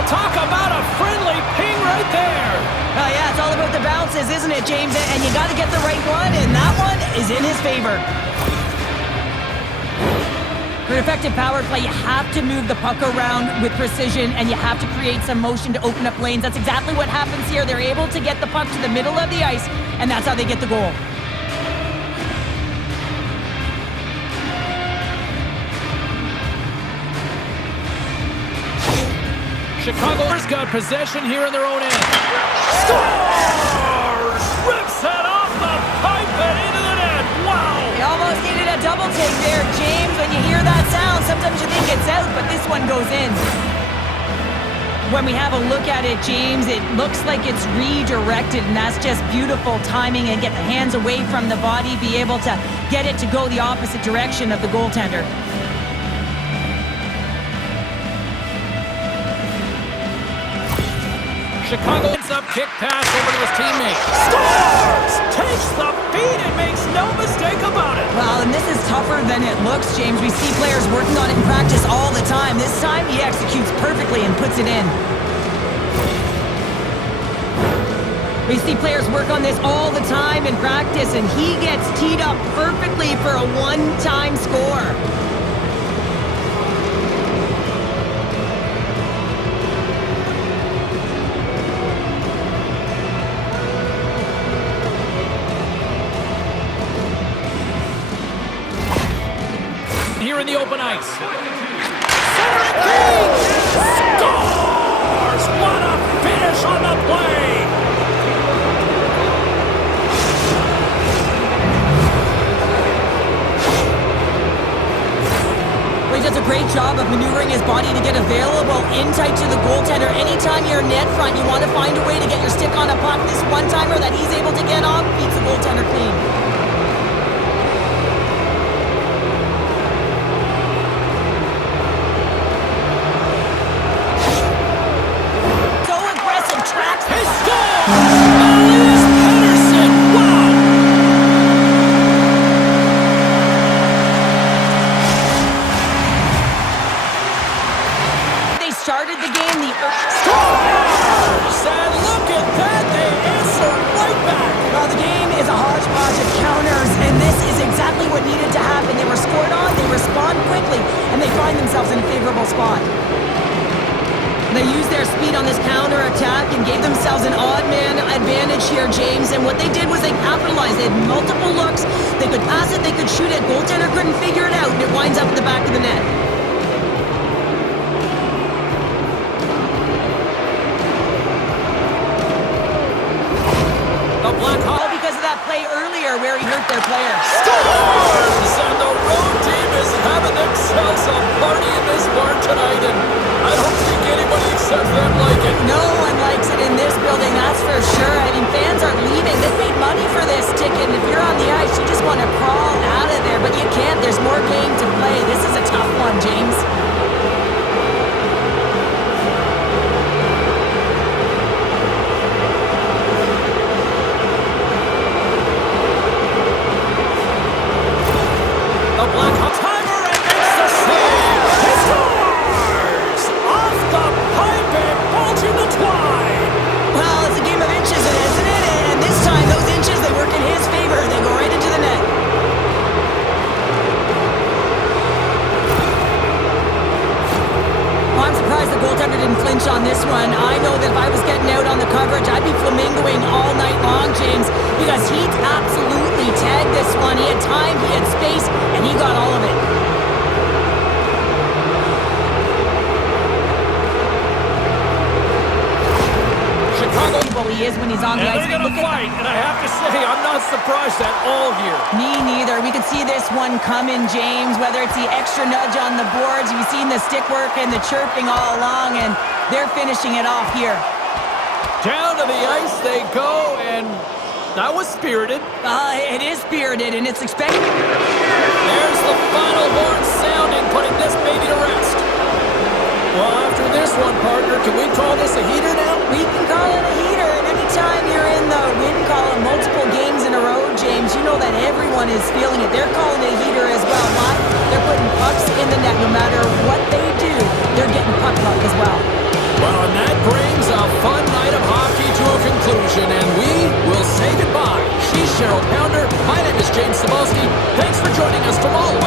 Well, talk about a friendly ping right there. Oh, yeah, it's all about the bounces, isn't it, James? And you got to get the right one, and that one is in his favor. For an effective power play, you have to move the puck around with precision, and you have to create some motion to open up lanes. That's exactly what happens here. They're able to get the puck to the middle of the ice, and that's how they get the goal. Chicago's got possession here in their own end. Scores! Rips it off the pipe and into the net. Wow! They almost needed a double take there, James. When you hear that sound, sometimes you think it's out, but this one goes in. When we have a look at it, James, it looks like it's redirected, and that's just beautiful timing, and get the hands away from the body, be able to get it to go the opposite direction of the goaltender. Chicago ends up kick pass over to his teammate. Scores! Takes the feed and makes no mistake about it. Well, and this is tougher than it looks, James. We see players working on it in practice all the time. This time, he executes perfectly and puts it in. We see players work on this all the time in practice, and he gets teed up perfectly for a one-time score. Here in the open ice. Centering feed! Scores! What a finish on the play! Well, he does a great job of maneuvering his body to get available in tight to the goaltender. Anytime you're net front, you want to find a way to get your stick on a puck. This one-timer that he's able to get off beats the goaltender clean. Started the game, scores! And look at that, they answer right back. Well, the game is a hodgepodge of counters, and this is exactly what needed to happen. They were scored on, they respond quickly, and they find themselves in a favorable spot. They used their speed on this counter-attack and gave themselves an odd-man advantage here, James, and what they did was they capitalized. They had multiple looks, they could pass it, they could shoot it, goaltender couldn't figure it out, and it winds up at the back of the net. Blackhawks. All because of that play earlier where he hurt their player. Scores! And the road team is having themselves a party in this bar tonight, and I don't think anybody except them like it. No one likes it in this building, that's for sure. I mean, fans are leaving. They paid money for this ticket, and if you're on the ice, you just want to crawl out of there, but you can't. There's more game to play. This is a tough one, James. Blackhawks timer and makes the save. He scores! Off the pipe and bulging the twine. Well, it's a game of inches, isn't it? And this time, those inches, they work in his favor. They go right into the net. Well, I'm surprised the goaltender didn't flinch on this one. I know that if I was getting out on the coverage, I'd be flamingoing all night long, James, because he absolutely tagged this one. He had time, he had space, and he got all of it. Chicago. Well, he is when he's on the ice. They're going to fight, and I have to say, I'm not surprised at all here. Me neither. We could see this one coming, James, whether it's the extra nudge on the boards. You've seen the stick work and the chirping all along, and they're finishing it off here. Down to the ice they go, and that was spirited. It is spirited, and it's expected. There's the final horn sounding, putting this baby to rest. Well, after this one, partner, can we call this a heater now? We can call it a heater, and anytime you're in the win column multiple games in a row, James, you know that everyone is feeling it. They're calling it a heater as well. Why? They're putting pucks in the net. No matter what they do, they're getting puck luck as well. Well, edition, and we will say goodbye. She's Cheryl Pounder. My name is James Cebulski. Thanks for joining us from all